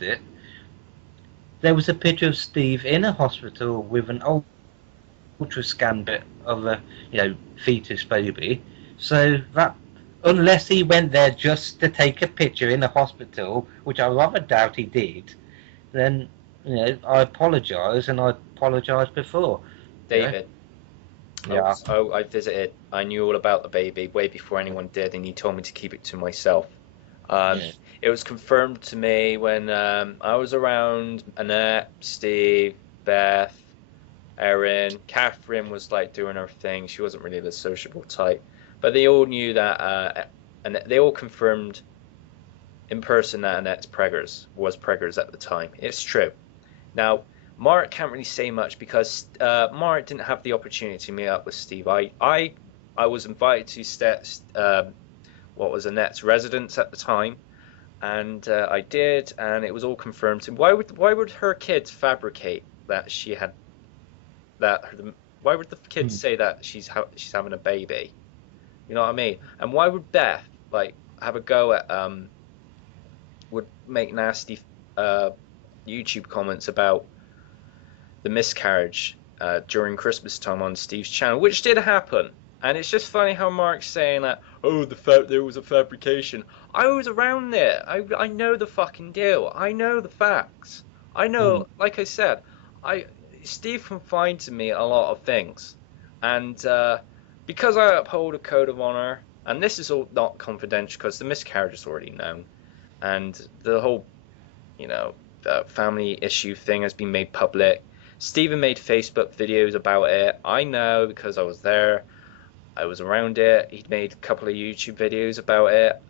it, there was a picture of Steve in a hospital with an ultrasound bit of a fetus baby. So that, unless he went there just to take a picture in a hospital, which I rather doubt he did, then I apologise, and I apologised before. David, Yeah. I visited. I knew all about the baby way before anyone did, and he told me to keep it to myself. Um, Yeah. it was confirmed to me when I was around Annette, Steve, Beth, Erin. Catherine was like doing her thing. She wasn't really the sociable type, but they all knew that, and they all confirmed in person that Annette's was preggers at the time. It's true. Now, Mark can't really say much because Mark didn't have the opportunity to meet up with Steve. I was invited to what was Annette's residence at the time, and I did, and it was all confirmed. And why would her kids fabricate that she had that? Why would the kids say that she's having a baby? You know what I mean? And why would Beth like have a go at would make nasty YouTube comments about the miscarriage during Christmas time on Steve's channel, which did happen. And it's just funny how Mark's saying that, oh, there was a fabrication. I was around there. I know the fucking deal. I know the facts. I know, like I said, Steve confided to me a lot of things. And because I uphold a code of honor, and this is all not confidential because the miscarriage is already known, and the whole, family issue thing has been made public. Stephen made Facebook videos about it. I know because I was there. I was around it. He'd made a couple of YouTube videos about it.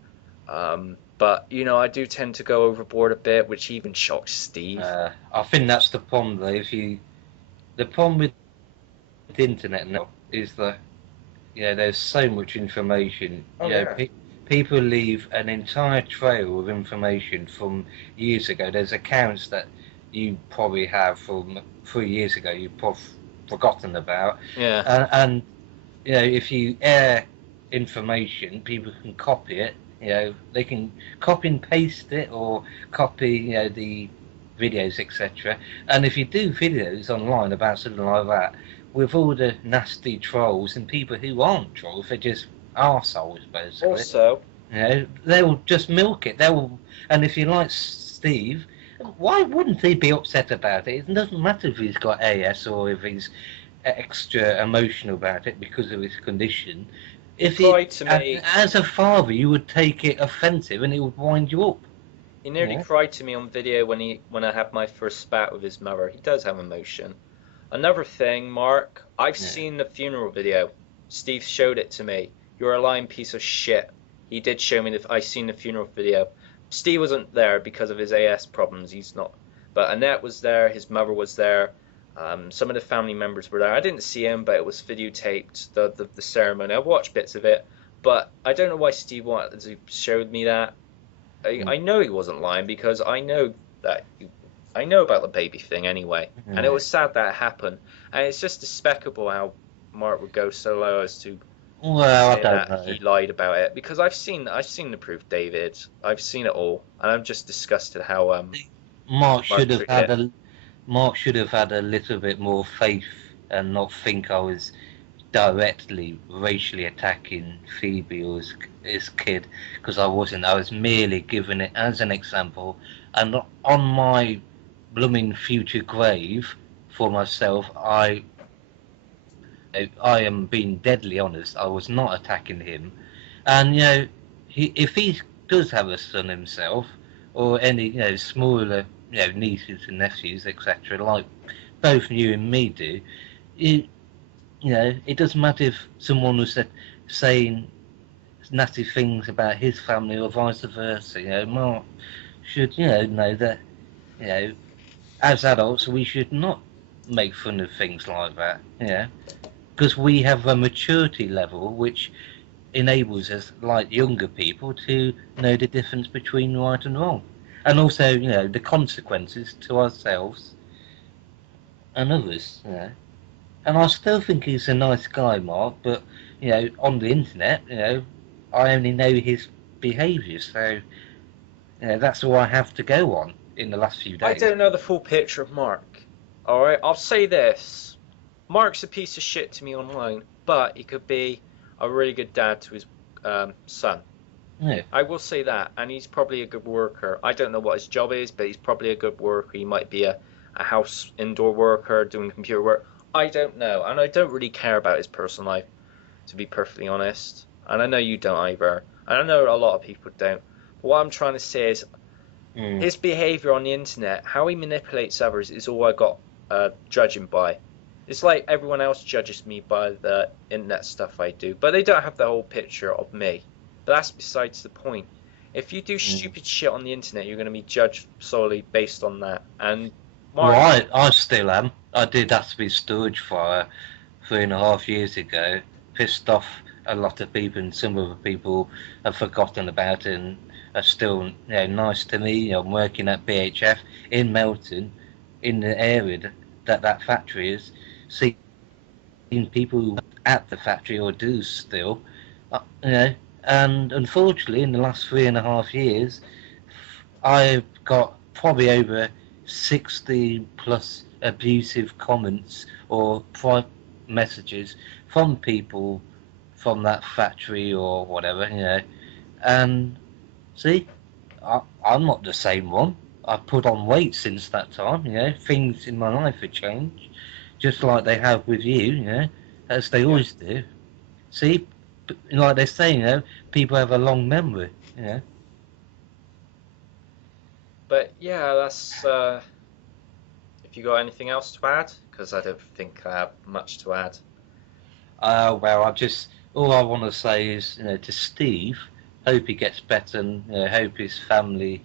But, I do tend to go overboard a bit, which even shocks Steve. I think that's the problem, though. The problem with the internet now is that, there's so much information. People leave an entire trail of information from years ago. There's accounts that you probably have from 3 years ago you've probably forgotten about. Yeah. And if you air information, people can copy it. They can copy and paste it, or copy the videos, etc. And if you do videos online about something like that, with all the nasty trolls and people who aren't trolls, they're just arseholes, basically. Also, they'll just milk it. And if you like Steve, why wouldn't he be upset about it? It doesn't matter if he's got AS or if he's extra emotional about it because of his condition. As a father, you would take it offensive and it would wind you up. He nearly cried to me on video when I had my first spat with his mother. He does have emotion. Another thing, Mark, I've seen the funeral video. Steve showed it to me. You're a lying piece of shit. He did show me I seen the funeral video. Steve wasn't there because of his AS problems. He's not. But Annette was there. His mother was there. Some of the family members were there. I didn't see him, but it was videotaped, the ceremony. I watched bits of it, but I don't know why Steve wanted to show me that. I know he wasn't lying because I know about the baby thing anyway, and it was sad that it happened. And it's just despicable how Mark would go so low as to I don't know. He lied about it, because I've seen the proof, David. I've seen it all, and I'm just disgusted how Mark should have had a little bit more faith and not think I was directly racially attacking Phoebe or his kid, because I wasn't. I was merely giving it as an example, and on my blooming future grave for myself, I am being deadly honest. I was not attacking him, and if he does have a son himself, or any smaller nieces and nephews, etc., like both you and me do, it doesn't matter if someone was saying nasty things about his family or vice versa. Mark should know that as adults we should not make fun of things like that. Because we have a maturity level which enables us, like younger people, to know the difference between right and wrong, and also the consequences to ourselves and others. And I still think he's a nice guy, Mark, but on the internet, I only know his behaviour, so that's all I have to go on. in the last few I days. don't know the full picture of Mark. All right, I'll say this: Mark's a piece of shit to me online, but he could be a really good dad to his son. Yeah. I will say that, and he's probably a good worker. I don't know what his job is, but he's probably a good worker. He might be a house indoor worker doing computer work. I don't know, and I don't really care about his personal life, to be perfectly honest. And I know you don't either. And I know a lot of people don't. But what I'm trying to say is his behavior on the internet, how he manipulates others, is all I got judge him by. It's like everyone else judges me by the internet stuff I do, but they don't have the whole picture of me. But that's besides the point. If you do stupid shit on the internet, you're going to be judged solely based on that. And Mark, well, I still am. I did have to be storage fire 3.5 years ago. Pissed off a lot of people, and some other people have forgotten about it and are still, nice to me. I'm working at BHF in Melton, in the area that factory is. Seeing people at the factory or do still, and unfortunately, in the last 3.5 years, I've got probably over 60 plus abusive comments or private messages from people from that factory or whatever, and see, I'm not the same one. I've put on weight since that time, things in my life have changed, just like they have with you, as they always do. See, like they say, people have a long memory, but yeah, that's. If you got anything else to add, because I don't think I have much to add. Well, all I want to say is, to Steve, hope he gets better, and hope his family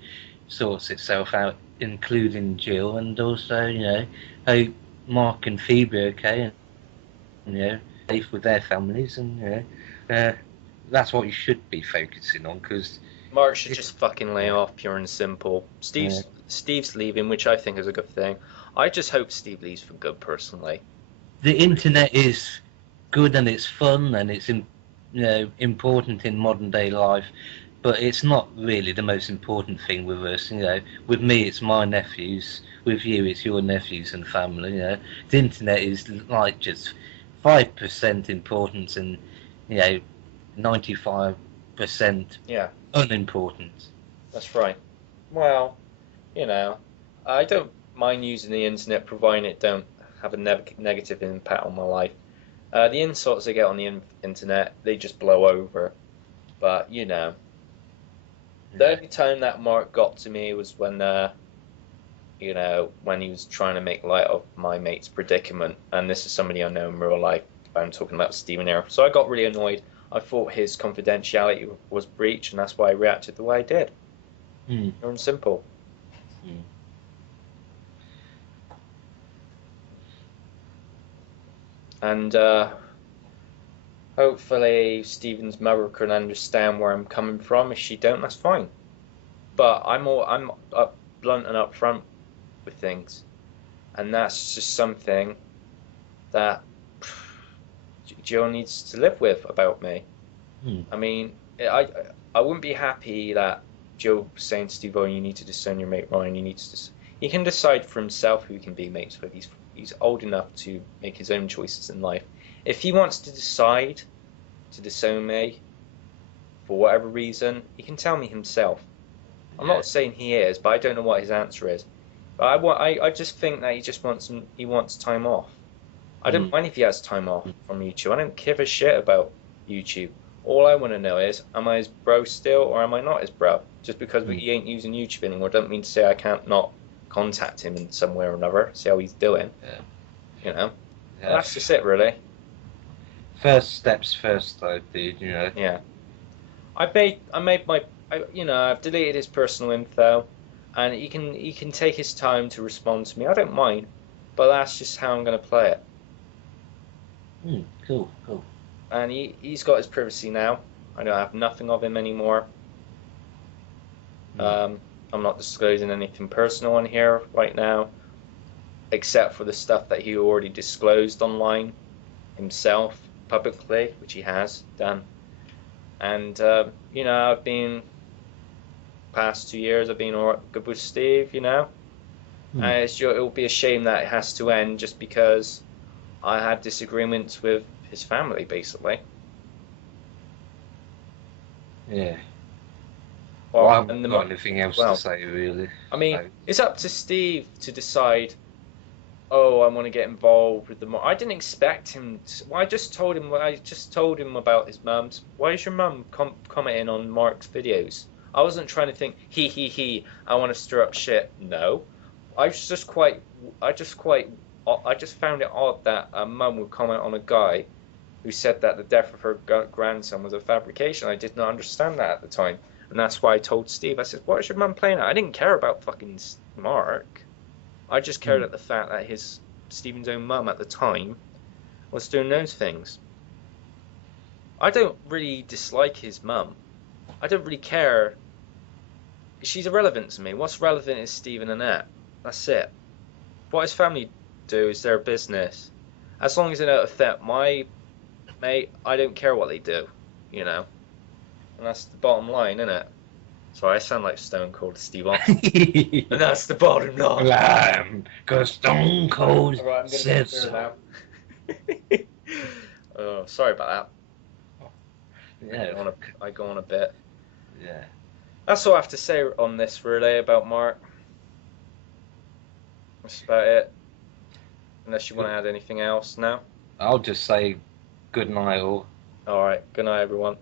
sorts itself out, including Jill, and also, hope Mark and Phoebe are okay, and safe with their families, and that's what you should be focusing on, because Mark should just fucking lay off, pure and simple. Steve's leaving, which I think is a good thing. I just hope Steve leaves for good, personally. The internet is good and it's fun and it's important in modern day life, but it's not really the most important thing with us. With me it's my nephews, with you it's your nephews and family. The internet is like just 5% importance and 95% unimportant. That's right. Well, I don't mind using the internet, providing it don't have a negative impact on my life. The insults I get on the internet, they just blow over. But the only time that Mark got to me was when when he was trying to make light of my mate's predicament, and this is somebody I know in real life. I'm talking about Stephen here. So I got really annoyed. I thought his confidentiality was breached, and that's why I reacted the way I did. Pure and simple. And hopefully Stephen's mother can understand where I'm coming from. If she don't, that's fine. But I'm blunt and upfront with things, and that's just something that Jill needs to live with about me. I mean, I wouldn't be happy that Jill was saying to Steve, "Oh, you need to discern your mate, Ryan. You need to." He can decide for himself who he can be mates with. He's old enough to make his own choices in life. If he wants to decide to disown me for whatever reason, he can tell me himself. I'm not saying he is, but I don't know what his answer is. But I just think that he wants time off. I don't mind if he has time off from YouTube. I don't give a shit about YouTube. All I want to know is, am I his bro still, or am I not his bro? Just because he ain't using YouTube anymore, don't mean to say I can't not contact him in some way or another, see how he's doing. That's just it, really. First steps first, though, dude. Yeah. I've deleted his personal info, and he can take his time to respond to me. I don't mind, but that's just how I'm gonna play it. Cool. And he's got his privacy now. I don't have nothing of him anymore. I'm not disclosing anything personal on here right now, except for the stuff that he already disclosed online himself publicly, which he has done. And I've been past 2 years I've been all good with Steve, you know. And it'll be a shame that it has to end just because I had disagreements with his family, basically. Yeah. Well, Well, I haven't got anything else to say, really. I mean, it's up to Steve to decide, oh, I want to get involved with the mom. I didn't expect him to, well, I just told him about his mum's. Why is your mum commenting on Mark's videos? I wasn't trying to think, he, I want to stir up shit. No. I just found it odd that a mum would comment on a guy who said that the death of her grandson was a fabrication. I did not understand that at the time. And that's why I told Steve, I said, what is your mum playing at? I didn't care about fucking Mark. I just cared at the fact that Stephen's own mum at the time was doing those things. I don't really dislike his mum. I don't really care. She's irrelevant to me. What's relevant is Steve and Annette. That's it. What his family do is their business. As long as it don't affect my mate, I don't care what they do, you know. And that's the bottom line, isn't it? Sorry, I sound like Stone Cold Steve Austin. And that's the bottom line. Because Stone Cold said so. Now. Oh, sorry about that. Yeah. I go on a bit. Yeah. That's all I have to say on this, really, about Mark. That's about it. Unless you want to add anything else now. I'll just say good night all. Alright, good night everyone.